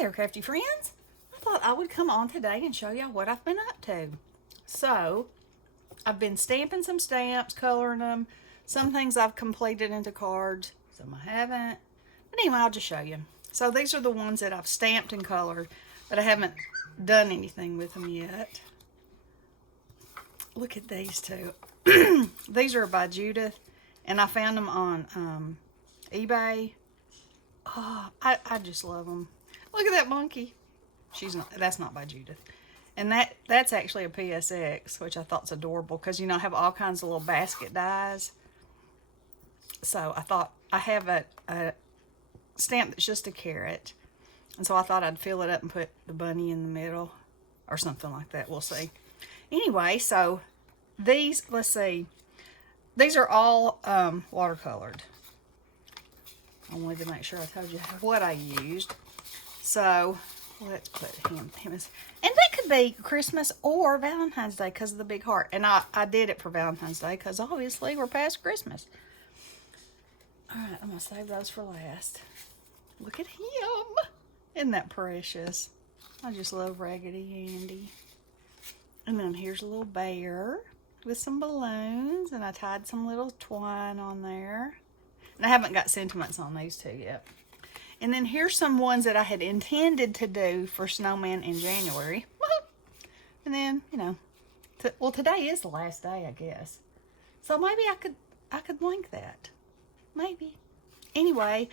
there, Crafty Friends. I thought I would come on today and show y'all what I've been up to. So, I've been stamping some stamps, coloring them. Some things I've completed into cards, some I haven't. But anyway, I'll just show you. So these are the ones that I've stamped and colored, but I haven't done anything with them yet. Look at these two. These are by Judith, and I found them on eBay. Oh, I just love them. Look at that monkey. That's not by Judith. And that's actually a PSX, which I thought's adorable because, you know, I have all kinds of little basket dies. So I thought I have a stamp that's just a carrot. And so I thought I'd fill it up and put the bunny in the middle or something like that. We'll see. Anyway, so these, let's see. These are all watercolored. I wanted to make sure I told you what I used. So let's put him as, and that could be Christmas or Valentine's Day because of the big heart. And I did it for Valentine's Day because obviously we're past Christmas. All right, I'm going to save those for last. Look at him. Isn't that precious? I just love Raggedy Andy. And then here's a little bear with some balloons. And I tied some little twine on there. And I haven't got sentiments on these two yet. And then here's some ones that I had intended to do for Snowman in January. And then, you know, well, today is the last day, I guess. So maybe I could link that. Maybe. Anyway,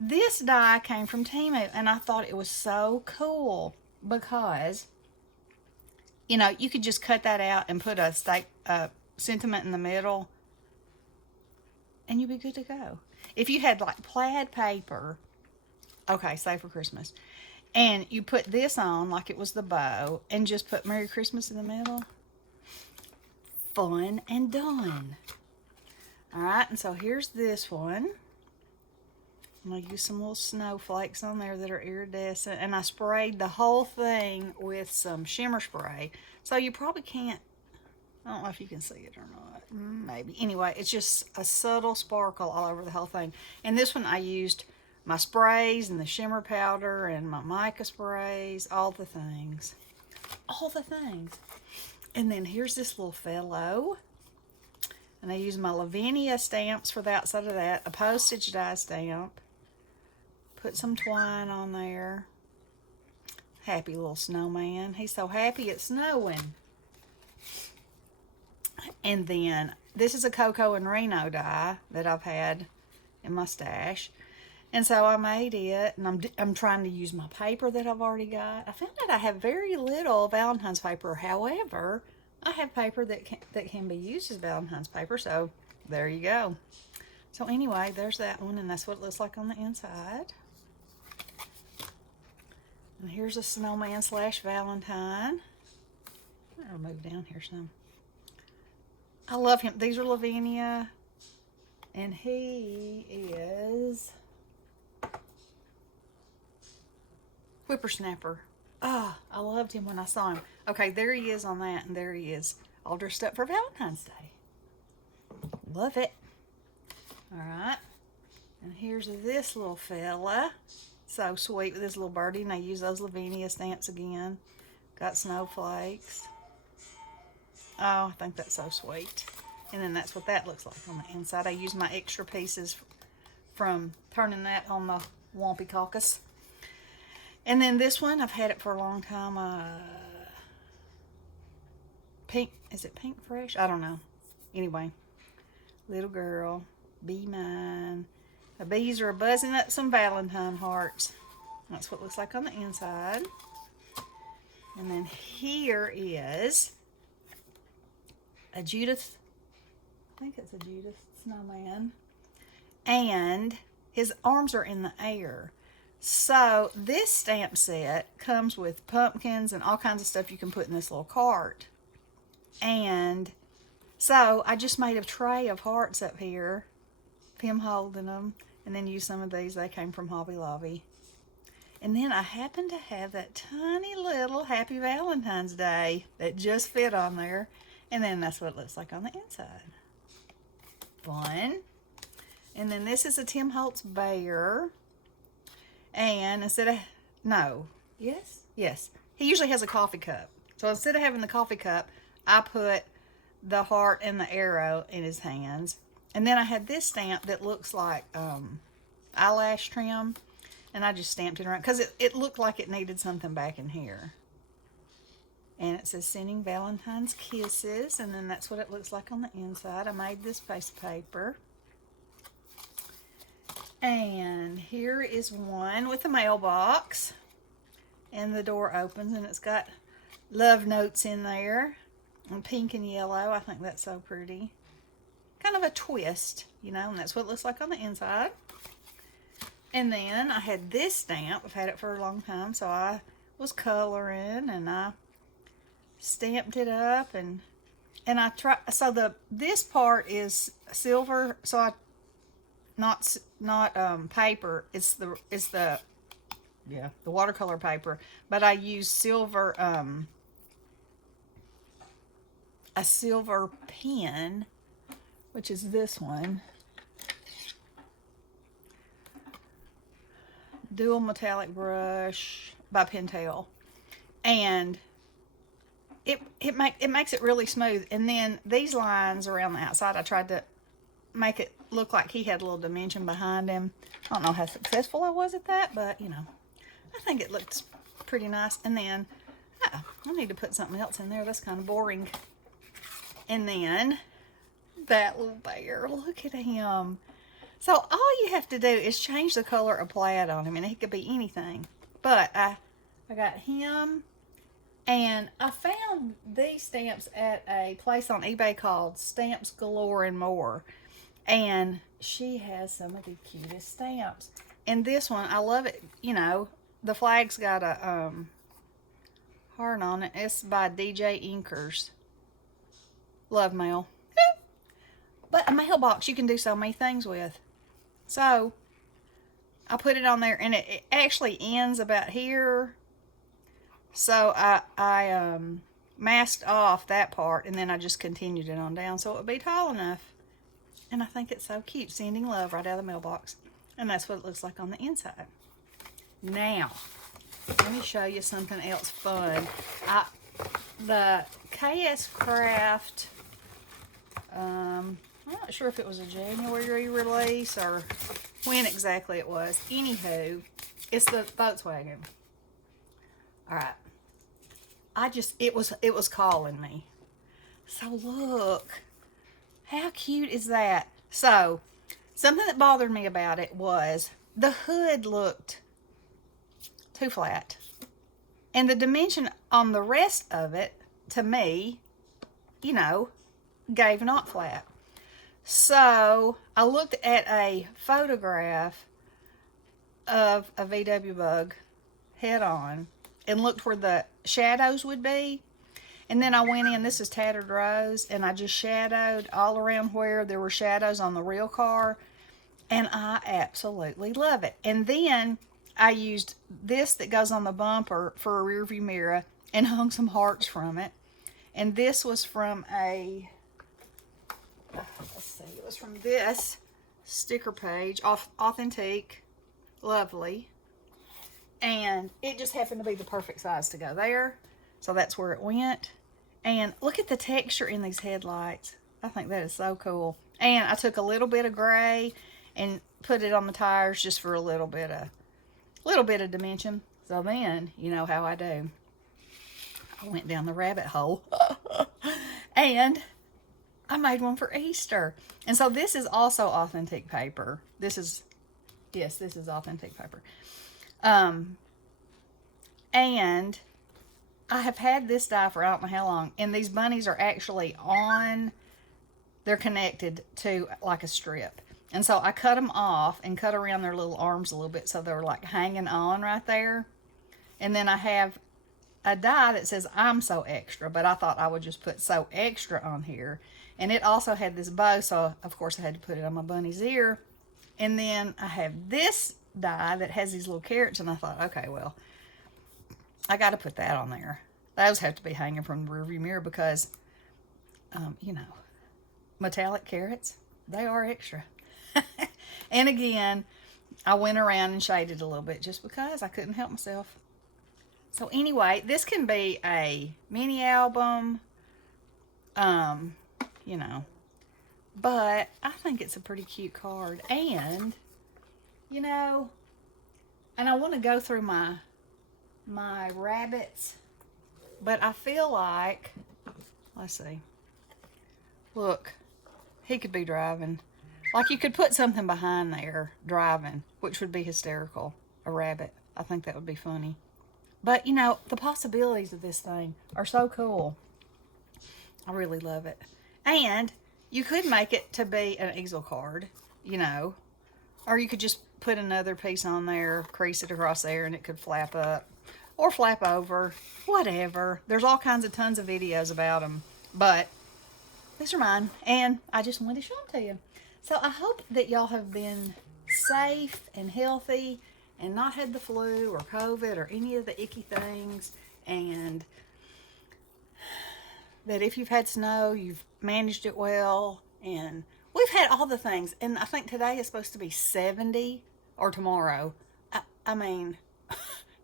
this die came from Temu, and I thought it was so cool because, you know, you could just cut that out and put a sentiment in the middle, and you'd be good to go. If you had like plaid paper, okay, say for Christmas, and you put this on like it was the bow and just put Merry Christmas in the middle, fun and done. All right, and so here's this one. I'm going to use some little snowflakes on there that are iridescent, and I sprayed the whole thing with some shimmer spray. So you probably can't, I don't know if you can see it or not. Maybe. Anyway, it's just a subtle sparkle all over the whole thing. And this one I used my sprays and the shimmer powder and my mica sprays, all the things. All the things. And then here's this little fellow. And I used my Lavinia stamps for the outside of that, a postage die stamp. Put some twine on there. Happy little snowman. He's so happy it's snowing. And then this is a Coco and Reno die that I've had in my stash. And so I made it, and I'm trying to use my paper that I've already got. I found out I have very little Valentine's paper. However, I have paper that can be used as Valentine's paper, so there you go. So anyway, there's that one, and that's what it looks like on the inside. And here's a snowman / Valentine. I'll move down here some. I love him. These are Lavinia, and he is Whippersnapper. Oh, I loved him when I saw him. Okay, there he is on that, and there he is, all dressed up for Valentine's Day. Love it. All right, and here's this little fella. So sweet with this little birdie, and I use those Lavinia stamps again. Got snowflakes. Oh, I think that's so sweet. And then that's what that looks like on the inside. I use my extra pieces from turning that on the Wompy Caucus. And then this one, I've had it for a long time. Pink, is it Pink Fresh? I don't know. Anyway, little girl, be mine. The bees are buzzing up some Valentine hearts. That's what it looks like on the inside. And then here is a Judith, I think it's a Judith snowman. And his arms are in the air. So this stamp set comes with pumpkins and all kinds of stuff you can put in this little cart. And so I just made a tray of hearts up here, him holding them, and then used some of these. They came from Hobby Lobby. And then I happened to have that tiny little Happy Valentine's Day that just fit on there. And then that's what it looks like on the inside. Fun. And then this is a Tim Holtz bear. And instead of No. Yes? Yes. He usually has a coffee cup. So instead of having the coffee cup, I put the heart and the arrow in his hands. And then I had this stamp that looks like eyelash trim. And I just stamped it around because it looked like it needed something back in here. And it says sending Valentine's kisses. And then that's what it looks like on the inside. I made this piece of paper. And here is one with a mailbox. And the door opens and it's got love notes in there. And pink and yellow. I think that's so pretty. Kind of a twist, you know, and that's what it looks like on the inside. And then I had this stamp. I've had it for a long time, so I was coloring and I stamped it up and I try. So this part is silver, so I not paper. It's the watercolor paper, but I use silver a silver pen, which is this one. Dual metallic brush by Pentel, and it makes it really smooth. And then these lines around the outside, I tried to make it look like he had a little dimension behind him. I don't know how successful I was at that, but you know, I think it looks pretty nice. And then I need to put something else in there. That's kind of boring. And then that little bear, look at him. So all you have to do is change the color of plaid on him, and it could be anything. But I got him, and I found these stamps at a place on eBay called Stamps Galore and More. And she has some of the cutest stamps. And this one, I love it. You know, the flag's got a heart on it. It's by DJ Inkers. Love mail. But a mailbox you can do so many things with. So I put it on there, and it actually ends about here. So I masked off that part, and then I just continued it on down so it would be tall enough. And I think it's so cute, sending love right out of the mailbox. And that's what it looks like on the inside. Now, let me show you something else fun. The KSCraft, I'm not sure if it was a January release or when exactly it was. Anywho, it's the Volkswagen. All right. It was calling me. So look, how cute is that? So something that bothered me about it was the hood looked too flat. And the dimension on the rest of it, to me, you know, gave not flat. So I looked at a photograph of a VW Bug head on and looked where the shadows would be. And then I went in, this is Tattered Rose, and I just shadowed all around where there were shadows on the real car. And I absolutely love it. And then I used this that goes on the bumper for a rear view mirror and hung some hearts from it. And this was from a, let's see, it was from this sticker page, Authentique, lovely. And it just happened to be the perfect size to go there. So that's where it went. And look at the texture in these headlights. I think that is so cool. And I took a little bit of gray and put it on the tires just for a little bit of dimension. So then, you know how I do. I went down the rabbit hole. And I made one for Easter. And so this is also authentic paper. This is authentic paper. And I have had this die for I don't know how long. And these bunnies are actually they're connected to like a strip. And so I cut them off and cut around their little arms a little bit so they're like hanging on right there. And then I have a die that says I'm so extra, but I thought I would just put so extra on here. And it also had this bow, so of course I had to put it on my bunny's ear. And then I have this die that has these little carrots, and I thought, okay, well, I got to put that on there. Those have to be hanging from the rearview mirror because, you know, metallic carrots, they are extra. And again, I went around and shaded a little bit just because I couldn't help myself. So anyway, this can be a mini album, you know, but I think it's a pretty cute card. And, you know, and I want to go through my rabbits, but I feel like, let's see, look, he could be driving. Like you could put something behind there driving, which would be hysterical. A rabbit. I think that would be funny. But, you know, the possibilities of this thing are so cool. I really love it. And you could make it to be an easel card, you know, or you could just put another piece on there, crease it across there, and it could flap up or flap over, whatever. There's all kinds of tons of videos about them, but these are mine, and I just wanted to show them to you. So I hope that y'all have been safe and healthy and not had the flu or COVID or any of the icky things, and that if you've had snow, you've managed it well. And we've had all the things, and I think today is supposed to be 70, or tomorrow. I mean,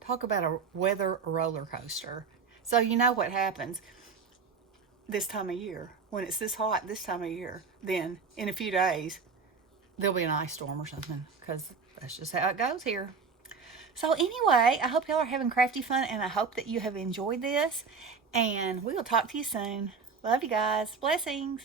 talk about a weather roller coaster. So you know what happens this time of year. When it's this hot this time of year, then in a few days, there'll be an ice storm or something, because that's just how it goes here. So anyway, I hope y'all are having crafty fun, and I hope that you have enjoyed this, and we will talk to you soon. Love you guys. Blessings.